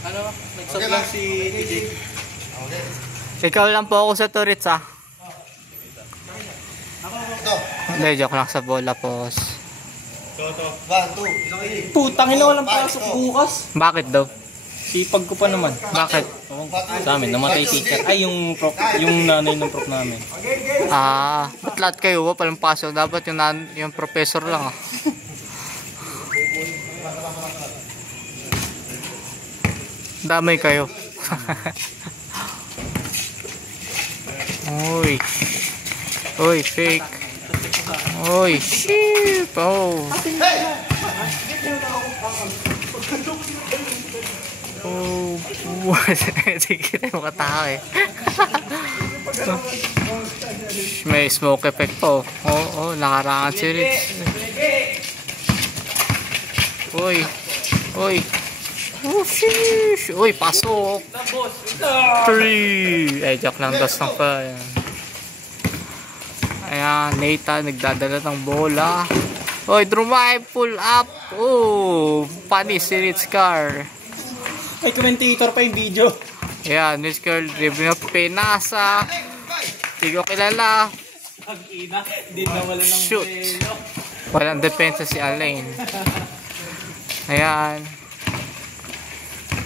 Ano? Nag-sub lang si DJ. Ikaw lang po ako sa turrets ah. Hindi, joke lang sa bola pos. Putang ina, walang pasok bukas. Bakit daw? Sipag ko pa naman. Bakit? Sa amin, namatay teacher. Ay, yung prof, yung nanay ng prof namin. Ah, ba't lahat kayo ba palang pasok? Dapat yung professor lang ah. Damay kayo. Uy. Uy, fake. Uy, shit. Oh. Oh, sige tayo makatao eh. May smoke effect po. Oh, nakarangan si Rich. Uy. Uy. Oh, sheesh. Uy, pasok. 3. Eh, joke lang. Dos lang pa. Ayan, Nathan nagdadala ng bola. Uy, drive, pull up. Oh, panis si Rich Car. May commentator pa yung video. Ayan, Rich Car dribbling ng pinasa. Hindi ko kilala. Ang ina, hindi na wala ng Shoot. Walang depensa si Alain. Ayan.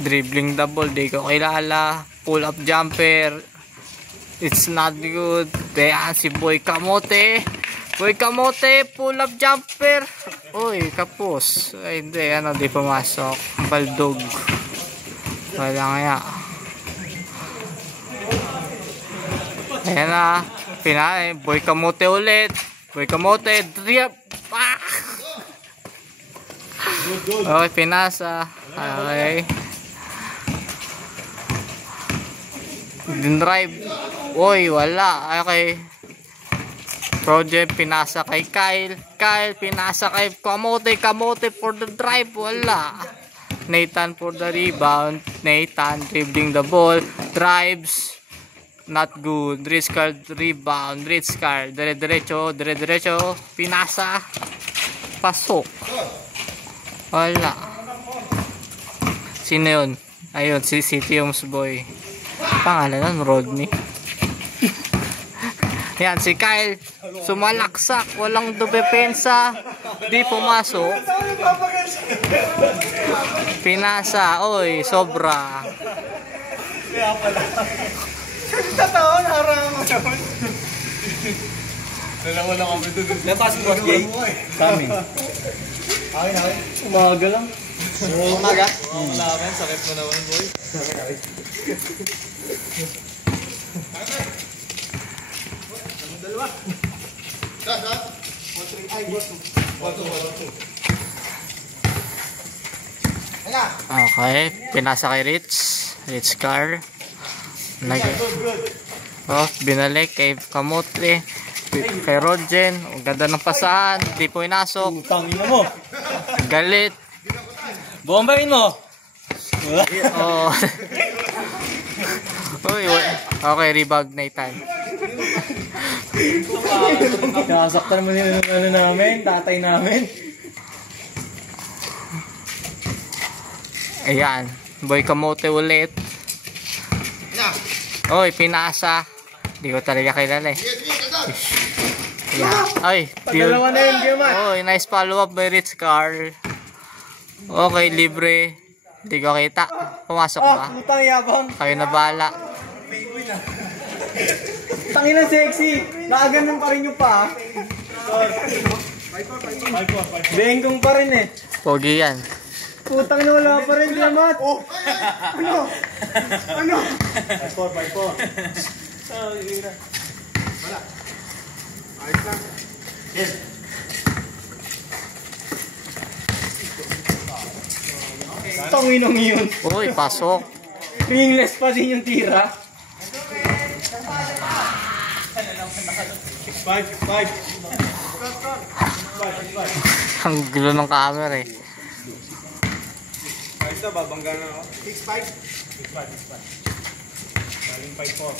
Dribbling double, di ko kilala. Pull up jumper. It's not good. Ayan, si Boy Kamote. Boy Kamote, pull up jumper. Uy, kapos. Ay, hindi, ano, di pumasok. Baldog. Wala nga. Ayan na. Pinay. Boy Kamote ulit. Boy Kamote. Drip. Ah! Okay, pinasa. Okay. Drive. Uy, wala. Okay. Project, pinasa kay Kyle. Kyle, pinasa kay Kamote. Kamote for the drive. Wala. Nathan for the rebound. Nathan dribbling the ball. Drives. Not good. Rizcar rebound. Rizcar. Dire-diretso. Pinasa. Pasok. Wala. Sino yun? Ayun, si City Homes Boy. Pangalan nun, Rodney. Yan, si Kyle. Sumalaksak. Walang dupepensa. Di pumasok. Pinasa. Oy, sobra. Kaya pala. Totoo, naharang mo naman. Dalawa lang kami doon. Napasok mo, Jay? Sa amin. Okay. Umaga lang. Umaga? Wala kami. Sakit mo naman, boy. Dalawa. Okay, pinasa kay Rich Car. Oh, binalik kay Kamote. Kay Rodgen. Ang ganda ng pasahan. Di po inasok. Tangin mo. Galit. Bombayin mo. Oh. Okay, rebound Nathan. Nakasaktan mo yung ano namin, tatay namin. Ayan, Boy Kamote ulit. Oy, pinasa. Di ko talaga kilala eh. Yeah. Ay, Pagdalawa na yun, Gaman. oy, nice follow up by Rich Car. Okay, libre. Di ko kita. Pumasok ba? Putang yabang. Kayo na bahala. Tangin na sexy. Nakaganon pa rin yung pa. Bengkong pa rin eh. Pogi yan. Putang na wala pa rin, Gamat. Oh. Ano? 5-4. Wala. Ayos lang. Yes. Tanginong yun. Uy, pasok. Ringless pa din yung tira. 5. Ang gulo ng camera eh. Ayos na, babangga na ako. 6-5. Galing 5-4.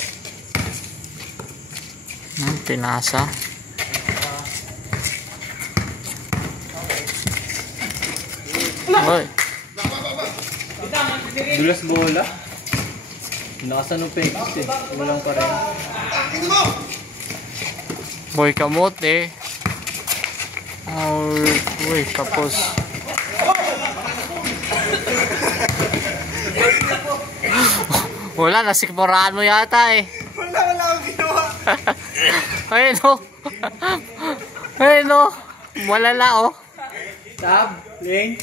Pinasa. Oy. Dulas bola. Nakasan ng pekis eh. Walang pa rin. Boy Kamote. Uy, tapos. Wala, nasikmuraan mo yata eh. Wala akong ginawa. Ayun o. Ayun o. Malala o. Tab, Ling.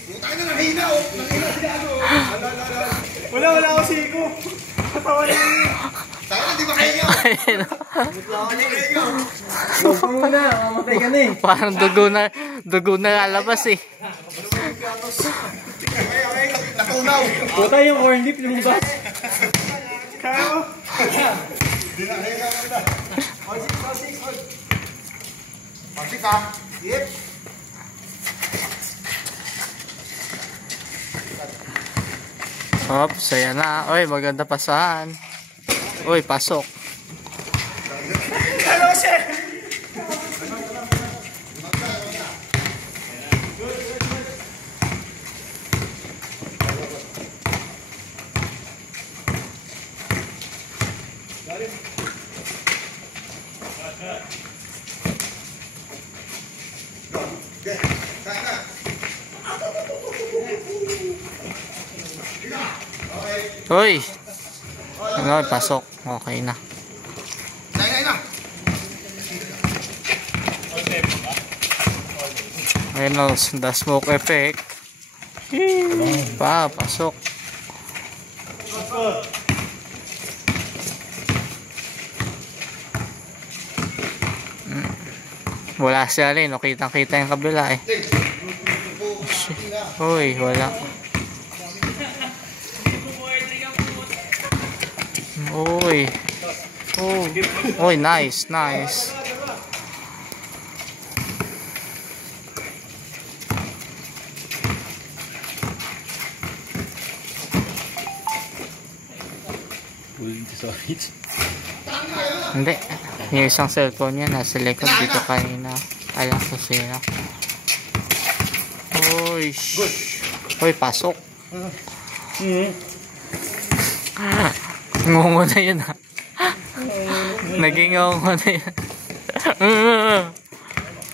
Wala ako siko. Katawan na yun. Tayo na, di ba kayo? Ayun o. Huwag ka muna, mamatay ka na eh. Parang dugo na lalabas eh. Natunaw. Puta yung corn dip, lumabas. Kaya mo? Pasik ka. Yep. Hop, saya na. Uy, maganda pasahan. Uy, pasok. Hello, sir. Uy. Ano, pasok. Okay na. Ayun o, the smoke effect. Pasok. Wala siya rin, no? Kitang-kita yung kabila eh. Uy, wala. Uy. Uy, nice. Hindi. Yung isang cellphone niya nasa likod dito kanina. Alam ko sila. Uy. Uy, pasok. Ngungo na yun ha. Naging ngungo na yun.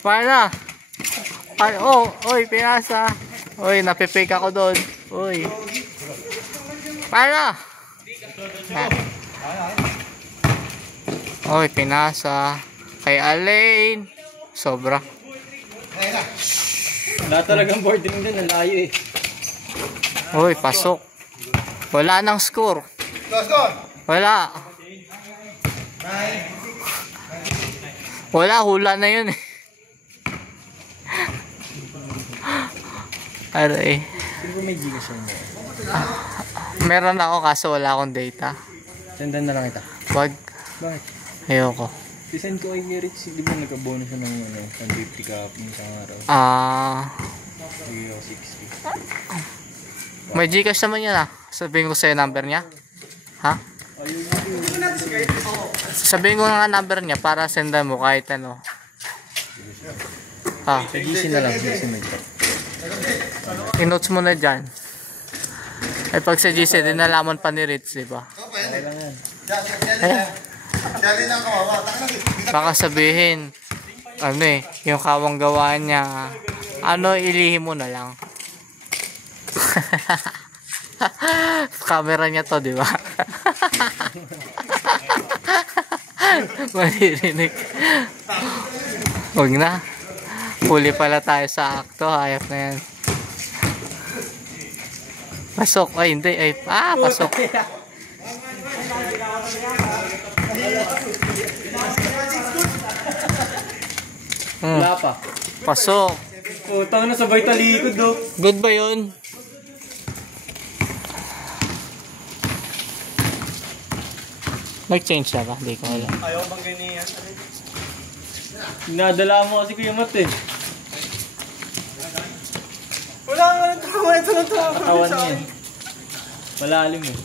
Paano? Uy, pinasa. Uy, napipake ako doon. Uy. Paano? Uy, pinasa. Kay Alain. Sobra. Wala talagang boarding din, nalayo eh. Uy, pasok. Wala nang score. Wala. Wala, hula na yun eh. Aray. Sino ba may Gcash mo? Meron ako kaso wala akong data. Sendan na lang kita. Wag. Bakit? Ayoko. Sisend ko kay Rich, di ba nagka-bonus siya ng 150 ka isang araw? Sige ako 60. May Gcash naman yan ah. Sabihin ko sa'yo number niya. Ha? Sabihin ko nga number niya para sendan mo kahit ano. Ha? Sa GC na lang, GC na ito. I-notes mo na dyan. Ay pag sa GC, din nalaman pa ni Rich, diba? Okay lang yan. Baka sabihin, ano eh, yung kawang gawa niya, ano, ilihim mo na lang. Camera niya to, di ba? Maririnig. Huwag na. Huli pala tayo sa akto. Hayop na yan. Pasok. Ay, hindi. Ay, pasok. Wala pa. Pasok. Utang na sabay talikod do. Good ba yun? Nag-change na ba? Hindi ko alam. Ayaw bang ganyan? Nadala mo kasi Kuya Mat eh. Wala nga ng tawa. Ito ng tawa. Katawan niya eh. Malalim eh.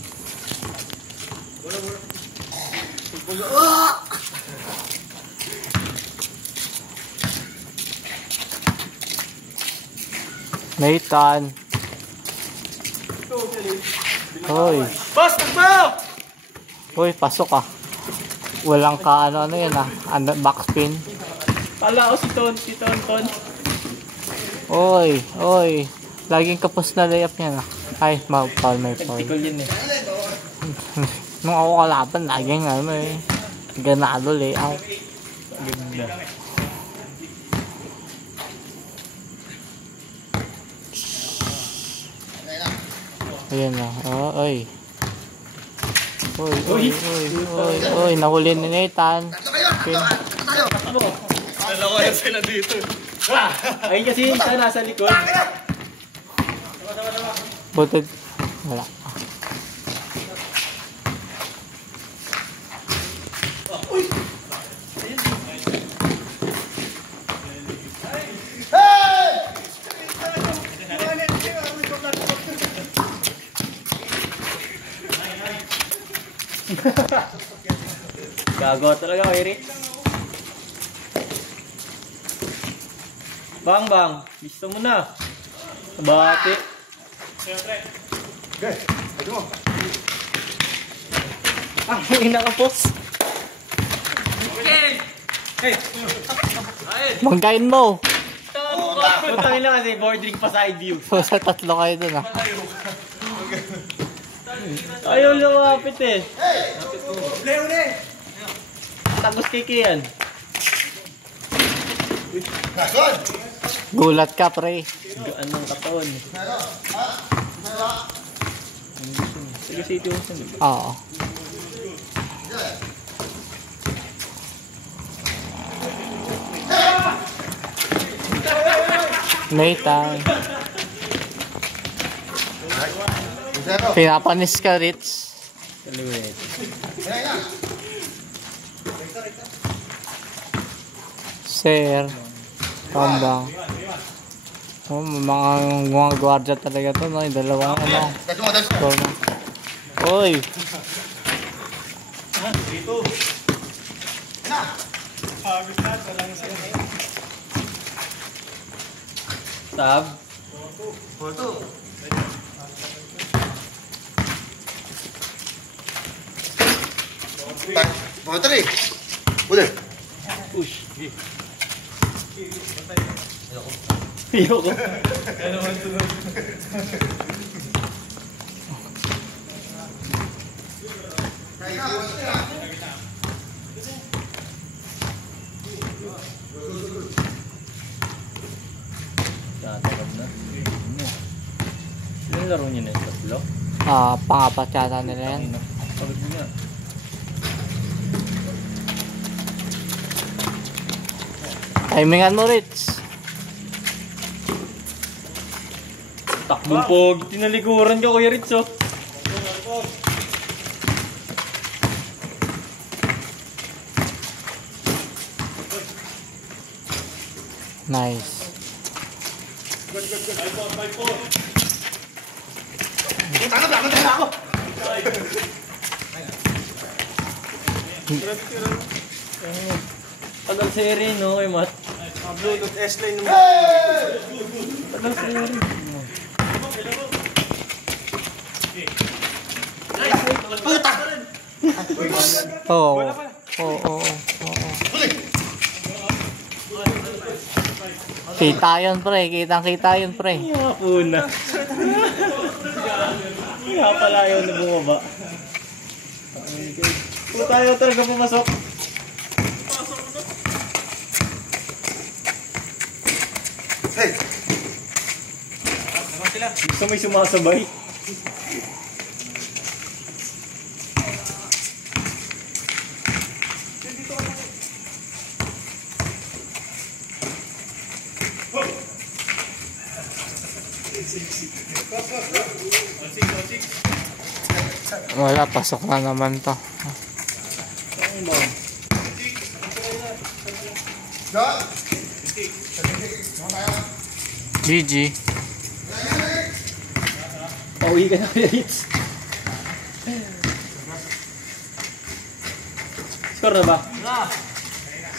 Nathan. Hoy. Boss, takbo! Hoy, pasok ah. Walang ka ano yan ah. Backspin. Kala ko si Tonton. Oy. Laging kapos na layup niya na. Ay, foul, may foul. Tactical yun eh. Nung ako kalaban, laging ano eh. Ganado layout. Ganda. Ayan na. Oy. Oy. Nahuli ni Nathan. Dalawa yan sila dito. Ayun kasi yung isa nasa likod. Buted. Wala. Gago talaga kay Rick. Bang, gusto mo na. Bati. Okay, ito mo. Ang inakapos. Mangkain mo. Putangin na kasi boarding pa side view. Sa tatlo kayo dun ah. Ayaw lumapit eh. Uli! Tagos kiki yan. Gason! Gulat ka pre. Gaan ng katawan. Sige, City Wilson. Oo. Nathan. Pinapanis ka, Ritz. Kaluwet. Sir. Kambang. Oh, mga gwardiya talaga to, no? Yung dalawang ano. Corner. Oy. Tab. Botali! Uli! Push. Ayoko. Tatakab na. Sino yung laro niya na yung tatlo? Pangapat yata nila yan. Pagod niya. Timingan mo, Ritz. Takbong pog. Tinalikuran ka, Kuya Ritz, oh. Nice. Tanggap lang ako! Tagal si Erin, no, kay Matt. Bluetooth S-Line naman. Tagal si Erin. Oo. Kita yun, pre. Kitang-kita yun, pre. Hapon na. Kaya pala ayaw na bumaba. Kung tayo talaga pumasok. Hey! Gusto may sumasabay. Wala, pasok na naman to. GG. Pauwi ka na, Kuya Ritz. Score na ba?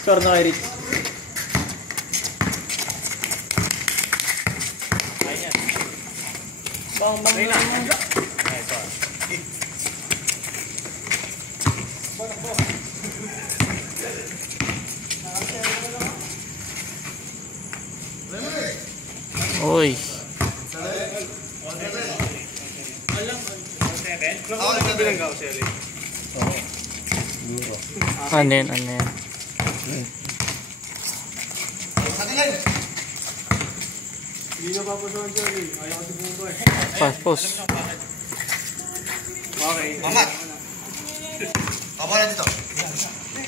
Score na, Kuya Ritz. Ayun na. Uy. Ako nagbilang ka, Shelly. Ano yun, ano yun? Katingin! Hindi na papasahan siya. Ayaw kasi bumba eh. Paspos. Okay. Mamat! Kapo na dito.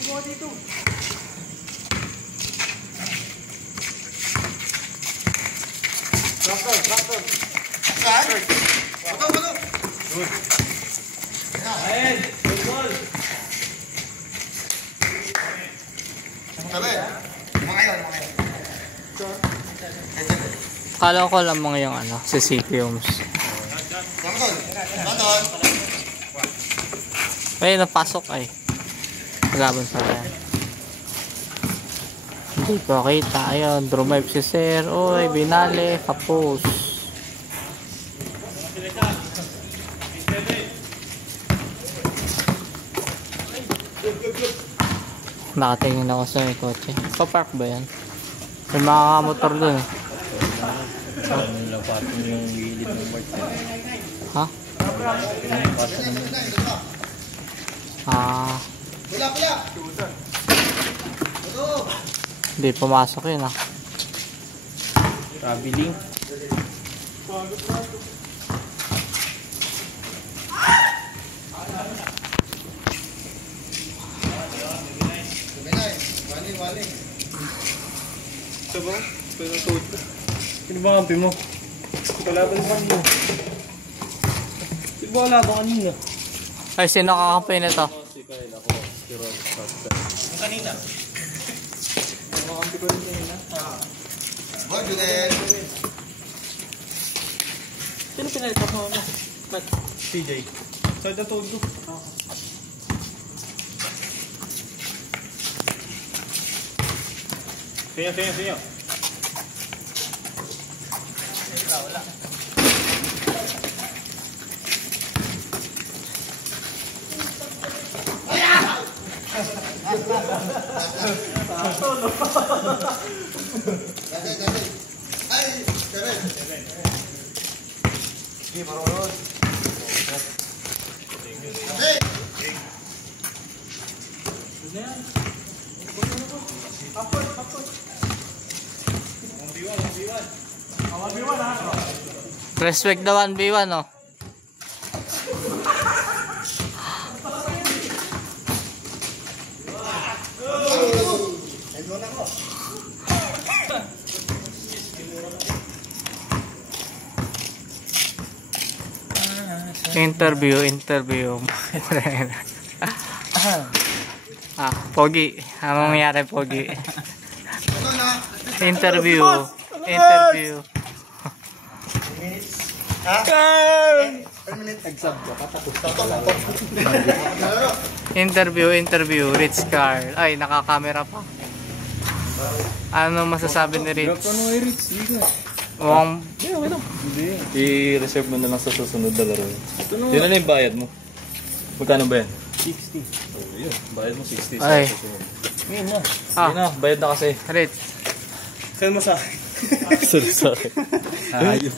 Kuha dito. Tractor. Saan? Bato. Good. Ayan. Good ball. Sabi. Makayon. Kala ko lang mga yung ano, si CPUMs. Baton. Ay, napasok ay. Laban pala yan. Hindi ko kita. Ayun, drive si Sir. Uy, binali. Kapos. Nakatingin ako sa may kotse. Pa-park ba yan? May mga motor dun eh. Lapatong yung gilid ng Mark. Ha? Ah. Pula. Hindi pumasok yun ah. Traveling. Wali. Sabaw? Pwede tuot ka. Sino ba kampi mo? Kalaban naman mo. Sino ba kalaban kanina? Ay, sino kakampi nito? Si Kyle ako. Si Ron. Ang kanina? Kakampi ko rin kanina. Boy, Julen. Sino pinalipat mo ako? Ba't? TJ. Saan na tuod ko? Sinyo. Wala. Ay, Kevin. Sige, marunod. Hey! Respect the 1v1 oh. Interview. Pogi. Anong nangyari, Pogi? Interview. Ha? 10 minutes. Interview. Rich Carl. Ay, nakakamera pa. Ano masasabi ni Rich? Ano ay Rich? Hindi ka. Mukhang Hindi. I-reserve mo na lang sa susunod na laro. Yun na yung bayad mo. Magkano ba yan? 60. Oh, yun. Bayad mo 60 sa Ay. susunod. Ngayon na. Ah. Yun na. Bayad na kasi. Rich. Send mo sa akin. Sorry. Ayun.